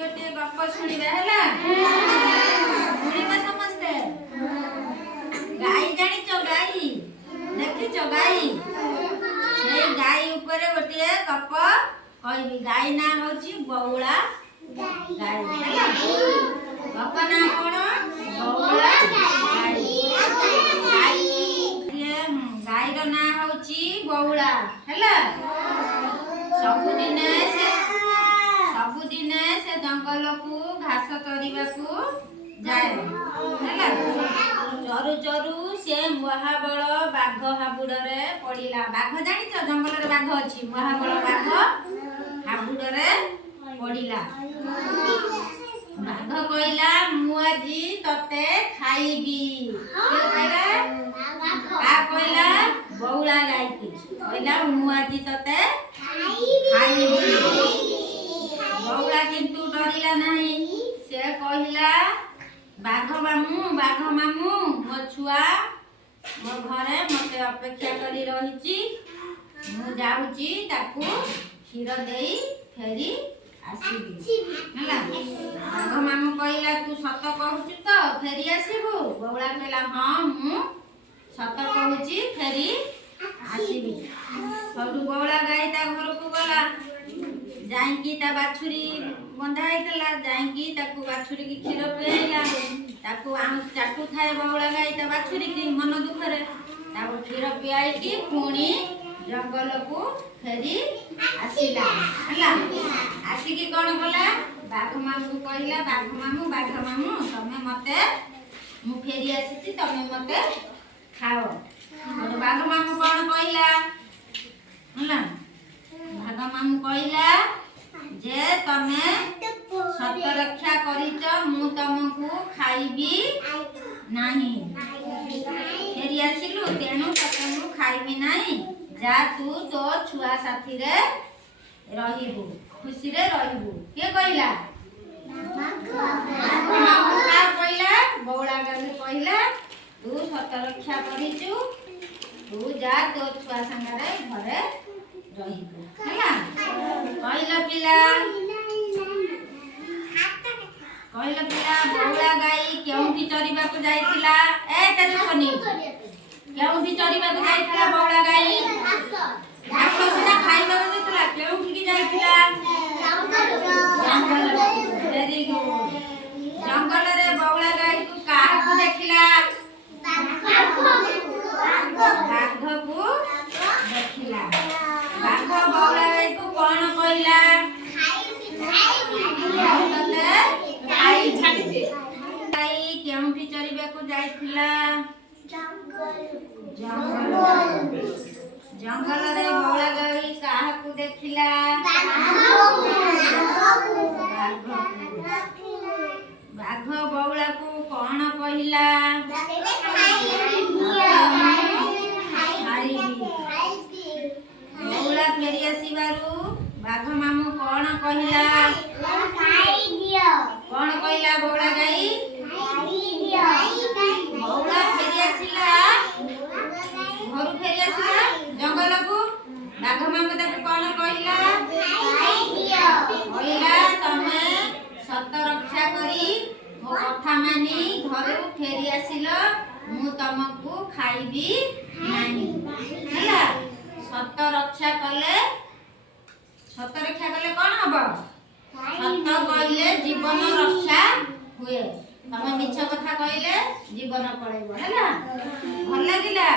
गोटे गप शुणिबा हैला शुणिबा समस्ते गाई जानिचो गाई देखिचो गाई से गाई ऊपर गोटे गप कहबी गाई ना होची बौला गाई हैला गप ना कोन बौला गाई गाई गाई रो ना होची बौला हैला सबुदिने से जंगल को घास चरिबा को जाए हैला चरु चरु से महाबल बाघ हाबुडरे पड़िला बाघ जानिछ जंगल रे बाघ अछि महाबल बाघ हाबुडरे पड़िला बाघ कहला मु आजी तते खाइबी के कहला का कहला बौला गाई कहला मु आजी तते खाइबी बौला किंतु डरिला नहीं से कहला बाघ मामू मो छुआ मो घरे मते अपेक्षा करी रहिची मु जाउची ताकू क्षीर देई फेरी आसीबी हैला बाघ मामू कहला तू सत कहूची तो फेरी आसीबू बौला कहला हां मु सत कहूची फेरी आसीबी सबु बौला गाई ता घर को गला जाइकी ता बाछुरी बंधा हैतला जाइकी ताकू बाछुरी की क्षीर पियाइला ताकू आम चाटू थाए बौला गाई ता बाछुरी की मन दुखरे ताकू क्षीर पियाइकी पुणी जंगल को फेरी आसीला हैला आसीकी कोन बोला बाघ मामू कहला बाघ मामू तमे मते मु फेरी आसीची तमे मते खाओ बाघ मामू कोन कहला हैला बाघ मामू कहला जे तमे सत्य रक्षा करिच मु तमको खाइबी नाही फेरी आसिलु तेनु तते मु खाइबी नाही जा तू तो छुआ साथी रे रहिबू खुशी रे रहिबू के कहला का कहला बौला गाई कहला तू सत्य रक्षा करिचु तू जा तो छुआ संगरे घरे रहिबू हैला कहला पिला बौला गाई केउठी चरिबा को जाइतिला ए तेरे सोनी केउठी चरिबा को जाइतिला बौला गाई घास सिना खाइबा को जाइतिला केउठी की जाइतिला जंगल वेरी गुड जंगल रे बौला गाई को काहा को देखिला बाघ को देखिला बाघ बौला गाई को कोन कहला गाई केउठी चरिबा को जाइतिला जंगल रे बौला गाई काहा को देखिला बाघ बौला को कोन कहला बौला फेरी आसीबारु बाघ मामू कोन कहला कोन कहला बौला गाई बौला फेरी आसिला घर फेरी आसिला जंगल को बाघ मामू ताके कोन कहला कहला तमे सत रक्षा करी मो कथा मानी घर फेरी आसिलो मु तमको खाइबी नाही हैला सत रक्षा कले कोन हबो सत कहले जीवन रक्षा हुए तमे मिछ कथा कहले जीवन पळेबो हैला भल लागिला।